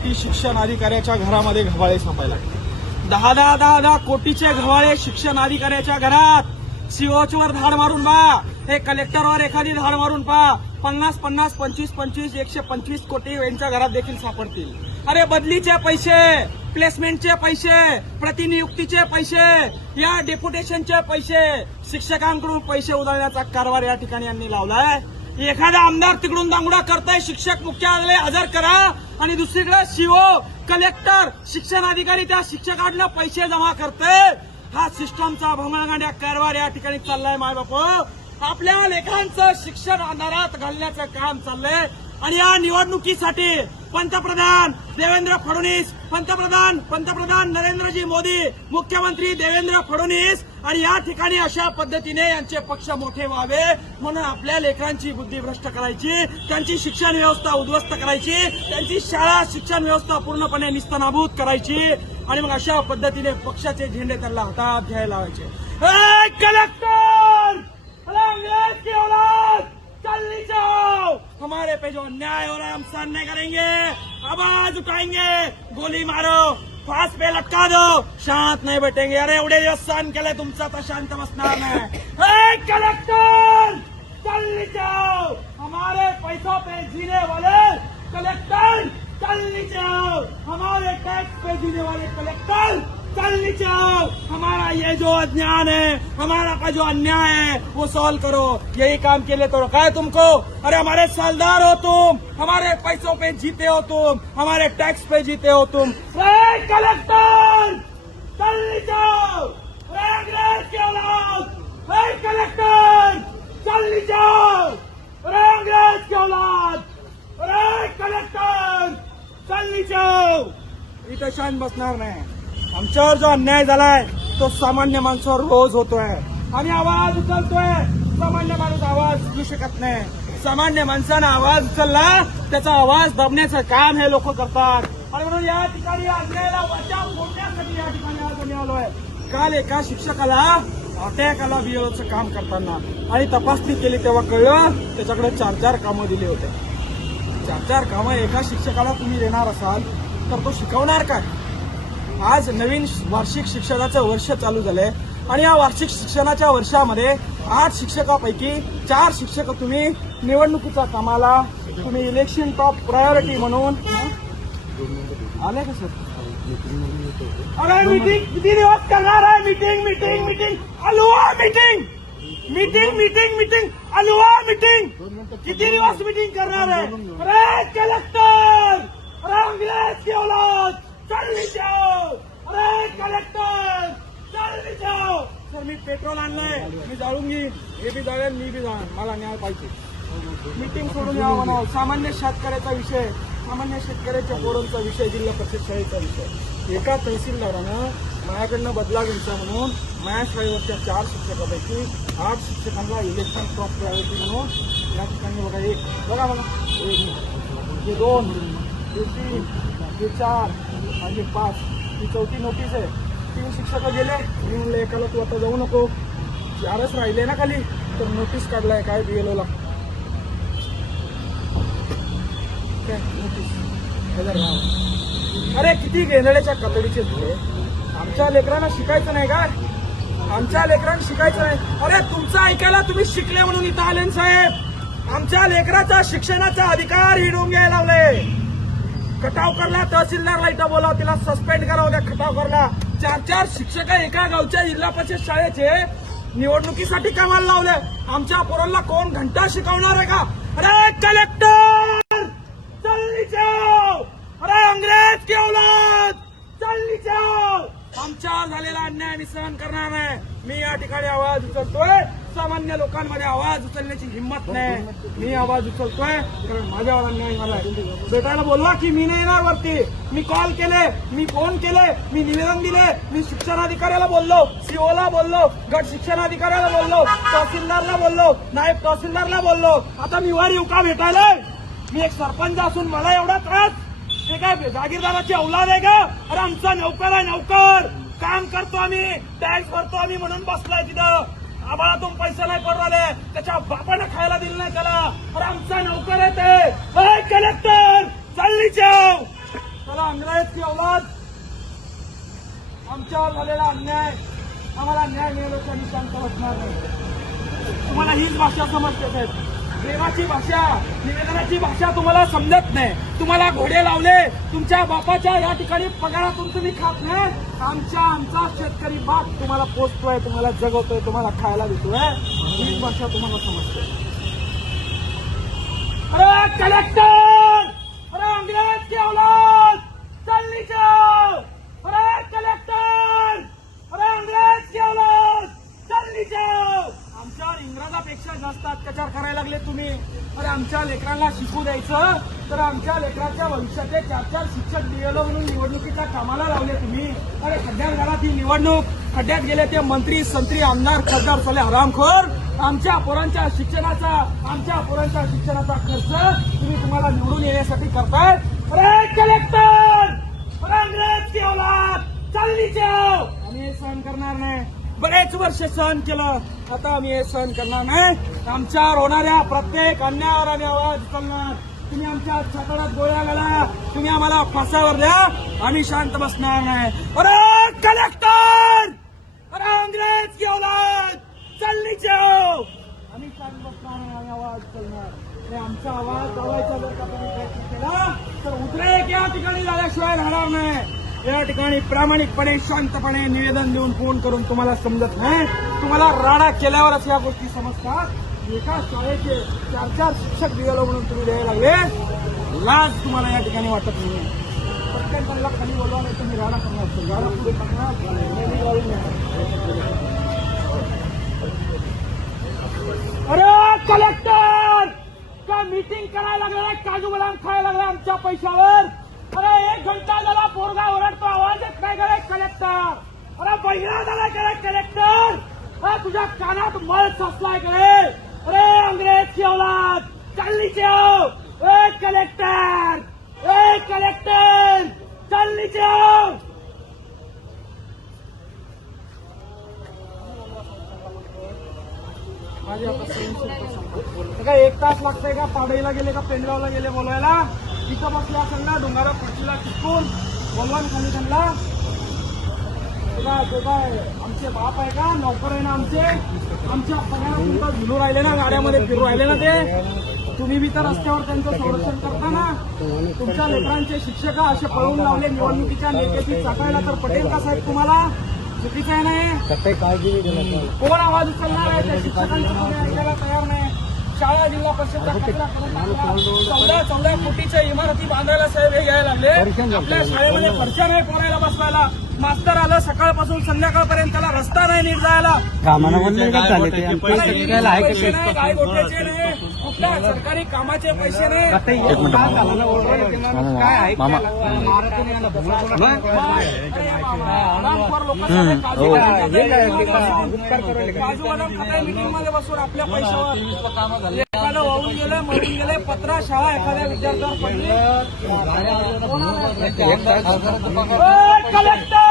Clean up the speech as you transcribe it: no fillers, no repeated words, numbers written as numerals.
कोटी शिक्षण अधिकाऱ्याच्या घरामध्ये घवाळे सापायला. 10 कोटीचे घवाळे शिक्षण अधिकाऱ्याच्या घरात. सीओवर धाड मारून पहा, हे कलेक्टरवर एखादी धाड मारून पहा. 50, 25, 125 कोटी यांच्या घरात देखील सापडतील. अरे बदलीचे पैसे, प्लेसमेंटचे पैसे, प्रतिनियुक्तीचे पैसे, या डेप्युटेशनचे पैसे, शिक्षकांकडून पैसे उधळण्याचा कारभार या ठिकाणी यांनी लावलाय. एखादा आमदार तिकडून दांगडा करताय, शिक्षक मुख्यालय हजर करा, आणि दुसरीकडे सीओ, कलेक्टर, शिक्षण अधिकारी त्या शिक्षकांना पैसे जमा करते. हा सिस्टमचा भोंगळगांड्या कारभार या ठिकाणी चाललाय. मायबाप, आपल्या लेकरांचं शिक्षण अंधारात घालण्याचं काम चाललंय. आणि या निवडणुकीसाठी पंतप्रधान देवेंद्र फडणवीस, पंतप्रधान नरेंद्रजी मोदी, मुख्यमंत्री देवेंद्र फडणवीस, आणि या ठिकाणी अशा पद्धतीने यांचे पक्ष मोठे व्हावे म्हणून आपल्या लेकरांची बुद्धी भ्रष्ट करायची, त्यांची शिक्षण व्यवस्था उद्ध्वस्त करायची, त्यांची शाळा शिक्षण व्यवस्था पूर्णपणे निस्तनाभूत करायची, आणि मग अशा पद्धतीने पक्षाचे झेंडे त्यांना हातात घ्यायला लावायचे. कलेक्टर, की औलाद, चलनी जाओ, हमारे पे जो अन्याय हो रहा है हम सहन नहीं करेंगे, आवाज उठाएंगे, गोली मारो, फांस पे लटका दो, शांत नहीं बैठेंगे. अरे एवढे दिवस सहन केले, तुमचा तर शांत बसणार नाही. कलेक्टर, चलनी जाओ, हमारे पैसों पे जीने वाले कलेक्टर, चलनी जाओ, हमारे टैक्स पे जीने वाले कलेक्टर, चलनी जाओ. हमारा ये जो अज्ञान है, हमारा का जो अन्याय है वो सॉल्व करो. यही काम के लिए तो रखा है तुमको. अरे हमारे सालदार हो तुम, हमारे पैसों पे जीते हो तुम, हमारे टैक्स पे जीते हो तुम. कलेक्टर, चलनी जाओ, अंग्रेज के औलाद, कलेक्टर, चलनी जाओ, अंग्रेज के औलाद, कलेक्टर, चलनी जाओ. इथं शांत बसणार नाही. आमच्यावर जो अन्याय झालाय तो सामान्य माणसावर रोज होतोय. आम्ही आवाज उचलतोय. सामान्य माणूस आवाज उचलू शकत नाही. सामान्य माणसानं आवाज उचलला, त्याचा आवाज दाबण्याचं काम हे लोक करतात. आणि म्हणून या ठिकाणी अन्यायाला वाचा फोडण्यासाठी या ठिकाणी आज आम्ही आलोय. काल एका शिक्षकाला अटॅक आला बीएलओचं काम करताना, आणि तपासणी केली तेव्हा कळलं त्याच्याकडे 4 कामं दिली होते. 4 कामं एका शिक्षकाला तुम्ही देणार असाल तर तो शिकवणार काय? आज नवीन वार्षिक शिक्षणाचं वर्ष चालू झालंय, आणि या वार्षिक शिक्षणाच्या वर्षामध्ये 8 शिक्षकापैकी 4 शिक्षक तुम्ही निवडणुकीच्या कामाला, तुम्ही इलेक्शन टॉप प्रायोरिटी म्हणून आले का सर? अरे मीटिंग किती दिवस करणार आहे? मीटिंग अलुआ मीटिंग अलुआ मीटिंग किती दिवस मीटिंग करणार आहे? अरे कलेक्टर, अरे अंग्रेज की औलाद, चलनी जाओ, अरे कलेक्टर, चलनी जाओ. सर मी पेट्रोल आणलंय, मी जाळून घेईन, हे बी जाळेल, मी बी जाण, मला न्याय पाहिजे. मीटिंग सोडून यावं म्हणावं. सामान्य शेतकऱ्याचा विषय, सामान्य शेतकऱ्याच्या पोरांचा विषय, जिल्हा परिषद शाळेचा विषय. एका तहसीलदारानं माझ्याकडनं बदला घ्यायचा म्हणून माझ्या शाळेवरच्या 4 शिक्षकापैकी 8 शिक्षकांना इलेक्शन टॉप प्रायोरिटी म्हणून या ठिकाणी बघा, एक बघा मला, हे 2, हे 3, हे 4 आणि 5, ही 4थी नोटीस आहे. 3 शिक्षक गेले. मी म्हणलं एकाला तू आता जाऊ नको, 4च राहिले ना खाली, तर नोटीस काढलाय काय बीएलओला. नोटीस अरे किती गेंदड्याच्या कतडीचे धुळे. आमच्या लेकरांना शिकायचं नाही काय? आमच्या लेकरांना शिकायचं नाही. अरे तुमचं ऐकायला तुम्ही शिकले म्हणून इथं आले साहेब. आमच्या लेकराचा शिक्षणाचा अधिकार हिडून घ्यायला लावले. खटावकरला तहसीलदारला इथं बोलाव, तिला सस्पेंड करावं त्या खटावकरला. 4 शिक्षक एका गावच्या जिल्हा परिषद शाळेचे निवडणुकीसाठी कामाला लावले. आमच्या पोरांना कोण घंटा शिकवणार आहे का? अरे कलेक्टर, चलनी जाओ, अरे अंग्रेज की औलाद, चलनी जाओ. आमच्यावर झालेला अन्याय मी सहन करणार नाही. मी या ठिकाणी आवाज उचलतोय. सामान्य लोकांमध्ये आवाज उचलण्याची हिंमत नाही. मी आवाज उचलतोय कारण माझ्यावर अन्याय झालाय. भेटायला बोलला की मी नाही येणार वरती. मी कॉल केले, मी फोन केले, मी निवेदन दिले, मी शिक्षणाधिकाऱ्याला बोललो, सीओला बोललो, गट शिक्षणाधिकाऱ्याला बोललो, तहसीलदारला बोललो, नायब तहसीलदारला बोललो. आता मी वर येऊ का भेटायला? मी एक सरपंच असून मला एवढा त्रास? ते काय जागीरदाराची औलाद आहे का? अरे आमचा नौकर आहे, नौकर. काम करतो आम्ही, टॅक्स भरतो आम्ही म्हणून बसलाय तिथं. आम्हालातून पैसे नाही पडले, त्याच्या बापानं खायला दिलं नाही त्याला. अरे आमचा नौकर आहे ते. कलेक्टर, चलनी जाओ. औलाद, आमच्यावर झालेला अन्याय, आम्हाला न्याय मिळाल्याच्या आम्ही शांत बसणार नाही. तुम्हाला हीच भाषा समजते साहेब, प्रेमाची भाषा, निवेदनाची भाषा तुम्हाला समजत नाही. तुम्हाला घोडे लावले, तुमच्या बापाच्या या ठिकाणी पगारातून तुम्ही खात नाही. आमचा शेतकरी बाप तुम्हाला पोचतोय, तुम्हाला जगवतोय, तुम्हाला खायला देतोय, हीच भाषा तुम्हाला समजते. अरे कलेक्टर, अरे अंग्रेज की औलाद, चल नीचे आओ. अरे कलेक्टर, अरे अंग्रेज की औलाद, चल नीचे आओ. आमच्यावर इंग्रजापेक्षा जास्त अत्याचार करायला लागले तुम्ही. अरे आमच्या लेकरांना शिकू द्यायचं तर आमच्या लेकराच्या भविष्याचे 4 शिक्षक दिलेलं म्हणून निवडणुकीच्या कामाला लावले तुम्ही. अरे खड्ड्यात घाला ती निवडणूक, खड्ड्यात गेले ते मंत्री, संत्री, आमदार, खासदार साले हरामखोर. आमच्या पोरांच्या शिक्षणाचा खर्च तुम्हाला निवडून येण्यासाठी करताय. अरे कलेक्टर, अरे अंग्रेज की औलाद, चल नीचे आओ. आम्ही हे सहन करणार नाही. बरेच वर्ष सहन केलं, आता आम्ही हे सहन करणार नाही. आमच्यावर होणाऱ्या प्रत्येक अन्यायावर आम्ही आवाज उचलणार. तुम्ही आमच्या छाताडात गोळ्या घाला, तुम्ही आम्हाला फासावर द्या, आम्ही शांत बसणार नाही. अरे कलेक्टर, अरे अंग्रेज की औलाद, चल नीचे आओ. आम्ही शांत बसणार नाही, आम्ही आवाज उचलणार. हे आमचा आवाज दाबायचा जर का तुम्ही प्रयत्न केला तर उद्रेक या ठिकाणी झाल्याशिवाय राहणार नाही. या ठिकाणी प्रामाणिकपणे, शांतपणे निवेदन देऊन फोन करून तुम्हाला समजत नाही. तुम्हाला राडा केल्यावरच या गोष्टी समजतात. एका शाळेचे 4 शिक्षक दिलेलं म्हणून तुम्ही द्यायला लागले, लाज तुम्हाला या ठिकाणी वाटत नाही. प्रत्येकाला खाली बोलवा, नाही तुम्ही राडा करणार, राडा पुढे करणार. अरे कलेक्टर, का मीटिंग करायला लागले, काजू बदाम खायला लागले आमच्या पैशावर. अरे 1 घंटा झाला पोरगा ओरडतो, आवाज येत नाही गरे कलेक्टर. अरे बहिरा झाला गरे कलेक्टर. अरे तुझ्या कानात मळ साचलाय गरे. अरे अंग्रेज की औलाद, चल नीचे आओ. ए कलेक्टर, चल नीचे आओ. काय 1 तास लागतंय का? पाडईला गेले का पेंडगावला गेले बोलवायला? तिथं बसले असेल ना डोंगारा पट्टीला चिटकून, बोलवा खाली त्यांना. ते काय आमचे बाप आहे का? नोकर आहे ना आमचे. आमच्या पगारातून झुलू राहिले ना, गाड्यामध्ये फिरू राहिले ना ते. तुम्ही बी तर रस्त्यावर त्यांचं संरक्षण करता ना. तुमच्या लेकरांचे शिक्षक असे पळवून लावले निवडणुकीच्या नेत्याची चाकायला, तर पटेल का साहेब तुम्हाला? चुकीचं आहे नाही. काळजी नाही. कोण आवाज उचलणार आहे? त्या शिक्षकांचं तुम्ही ऐकायला तयार नाही. शाळा जिल्हा परिषदचा कचरा करून टाकला. 14 कोटीच्या इमारती बांधायला साहेब हे घ्यायला लागले. आपल्या शाळेमध्ये फरशा नाही पोरायला बसवायला. मास्तर आलं सकाळपासून संध्याकाळपर्यंत, त्याला रस्ता नाही नीट जायला. कामाला बंद झाले ते पैसे नाही, गाय गोठ्याचे नाही, कुठल्या सरकारी कामाचे पैसे नाही. काजू बदाम खाताय मीटिंग मध्ये बसून आपल्या पैशावर. एखादं वाहून गेलं, मरून गेले, 15 शाळा एखाद्या विद्यार्थ्यावर पडली. कलेक्टर,